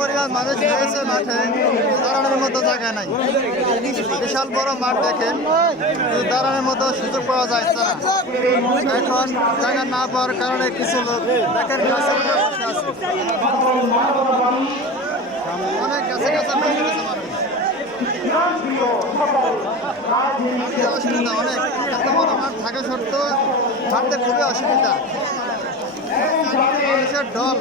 পরিমাণ মানুষ রয়েছে মাঠে, দাঁড়ানোর মতো জায়গা নাই। বিশাল বড় মাঠ দেখেন, দাঁড়ানোর মতো সুযোগ পাওয়া যায় না। এখন জায়গা না পাওয়ার কারণে কিছু লোক দেখেন অনেক কাছে কাছে অসুবিধা, অনেক এত বড় মাঠ থাকা সত্ত্বেও হাঁটতে খুবই অসুবিধা। মানুষের ঢল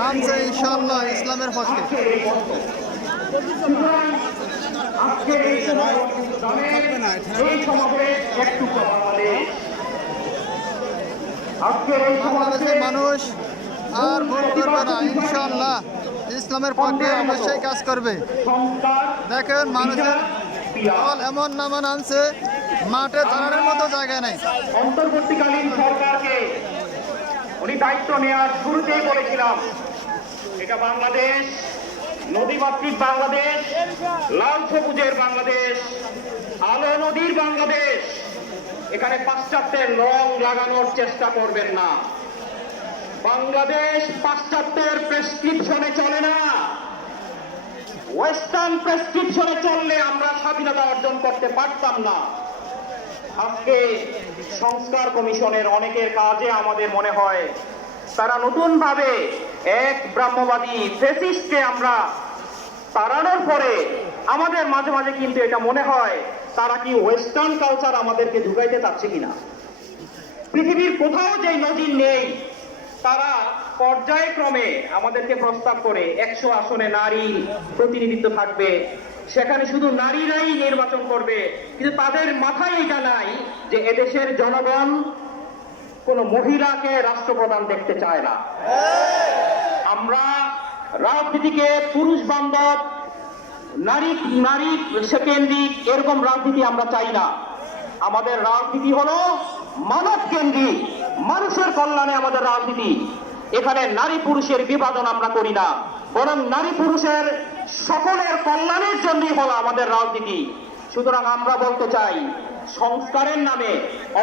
নামছে ইনশাআল্লাহ ইসলামের পক্ষে। বাংলাদেশের মানুষ আর ভুল করবে না, ইনশাআল্লাহ ইসলামের পক্ষে অবশ্যই কাজ করবে। দেখেন মানুষের ঢল এমন নামছে, মাঠে দাঁড়ানোর মতো জায়গা নেই। অন্তর্বর্তীকালীন সরকারকে উনি দায়িত্ব নেওয়ার শুরুতেই বলেছিলাম, এটা বাংলাদেশ নদীমাতৃক বাংলাদেশ, লাল সবুজের বাংলাদেশ, আলো নদীর বাংলাদেশ। এখানে পাশ্চাত্যের রং লাগানোর চেষ্টা করবেন না। বাংলাদেশ পাশ্চাত্যের প্রেসক্রিপশনে চলে না। ওয়েস্টার্ন প্রেসক্রিপশনে চললে আমরা স্বাধীনতা অর্জন করতে পারতাম না। আজকে সংস্কার কমিশনের অনেকের কাজে আমাদের মনে হয় তারা নতুন ভাবে এক ব্রাহ্মবাদী ফেসিস্টকে আমরা তাড়ানোর পরে আমাদের মাঝে মাঝে কিন্তু এটা মনে হয় তারা কি ওয়েস্টার্ন কালচার আমাদেরকে ঢুকাইতে চাচ্ছে কিনা। পৃথিবীর কোথাও যে নজির নেই, তারা পর্যায়ক্রমে আমাদেরকে প্রস্তাব করে 100 আসনে নারী প্রতিনিধিত্ব থাকবে, সেখানে শুধু নারীরাই নির্বাচন করবে, কিন্তু তাদের মাথায় এটা নাই যে এদেশের জনগণ কোন মহিলাকে রাষ্ট্রপ্রধান দেখতে চায় না। আমরা রাজনীতিকে পুরুষ বান্ধব, নারী কেন্দ্রিক এরকম রাজনীতি আমরা চাই না। আমাদের রাজনীতি হলো মানব কেন্দ্রিক, মানুষের কল্যাণে আমাদের রাজনীতি। এখানে নারী পুরুষের বিভাজন আমরা করি না, বরং নারী পুরুষের সকলের কল্যাণের জন্যই হলো আমাদের রাজনীতি। সুতরাং আমরা বলতে চাই, সংস্কারের নামে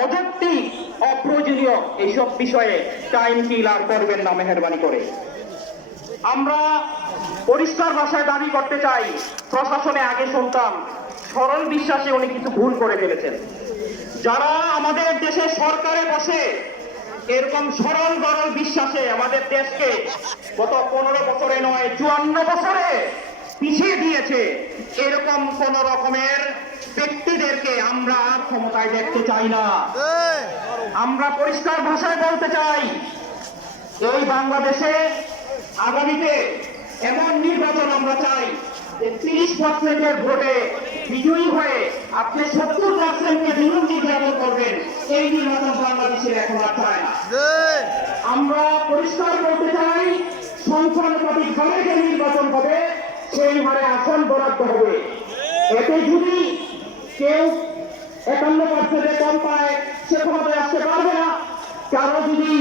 অযৌক্তিক অপ্রয়োজনীয় এইসব বিষয়ে টাইম কিলার করবেন না মেহেরবানি করে। আমরা পরিষ্কার ভাষায় দাবি করতে চাই, প্রশাসনে আগে শুনতাম সরল বিশ্বাসে উনি কিছু ভুল করে ফেলেছেন। যারা আমাদের দেশে সরকারে বসে এরকম সরল গরল বিশ্বাসে আমাদের দেশকে গত 15 বছরে নয় 54 বছরে পিছিয়ে দিয়েছে, এরকম কোন রকমের ব্যক্তিদেরকে আমরা ক্ষমতায় দেখতে চাই না। আমরা পরিষ্কার ভাষায় বলতে চাই, এই বাংলাদেশে আগামীতে এমন নির্বাচন আমরা চাই যে 30% ভোটে বিজয়ী হয়ে আপনি 70%কে বিরোধ নির্বাচন করবেন। এই নির্বাচন বাংলাদেশের এখন আর চায় না। আমরা পরিষ্কার বলতে চাই, সংখ্যানুপাতিক হারে যে নির্বাচন হবে সেই হারে আসন বরাদ্দ হবে। এতে যদি কেউ 51% কম পায় সে ক্ষমতায় আসতে পারবে না। কারো যদি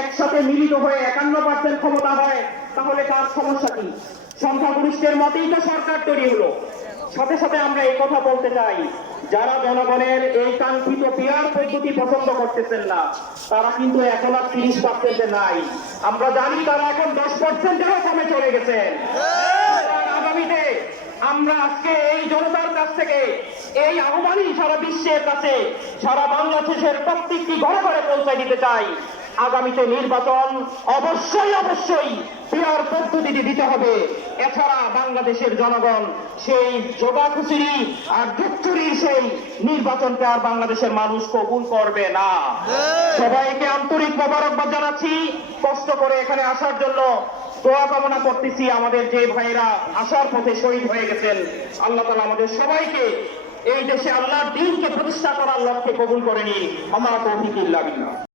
একসাথে মিলিত হয়ে 51% ক্ষমতা হয় তাহলে তার সমস্যা কি? সংখ্যাগরিষ্ঠের মতেই তো সরকার তৈরি হলো। সাথে সাথে আমরা এই কথা বলতে চাই, যারা জনগণের এই কাঙ্ক্ষিত পিয়ার পদ্ধতি পছন্দ করতেছেন না, তারা কিন্তু এখন আর 30%-এ নাই। আমরা জানি তারা এখন 10%-এরও কমে চলে গেছেন। আগামীতে আমরা আজকে এই জনতার কাছ থেকে এই আহ্বানই সারা বিশ্বের কাছে, সারা বাংলাদেশের প্রত্যেকটি ঘরে ঘরে পৌঁছায় দিতে চাই। আগামীতে নির্বাচন অবশ্যই পিয়ার পদ্ধতিতে দিতে হবে। এছাড়া বাংলাদেশের জনগণ সেই জোড়া খুচুরি আর দুচুরির সেই নির্বাচনকে আর বাংলাদেশের মানুষ কবুল করবে না। সবাইকে আন্তরিক মোবারকবাদ জানাচ্ছি, কষ্ট করে এখানে আসার জন্য দোয়া কামনা করতেছি। আমাদের যে ভাইরা আসার পথে শহীদ হয়ে গেছেন, আল্লাহ তাআলা আমাদের সবাইকে এই দেশে আল্লাহর দ্বীনকে প্রতিষ্ঠা করার লক্ষ্যে কবুল করে নিন। আমার তৌফিক ইল্লা বিল্লাহ।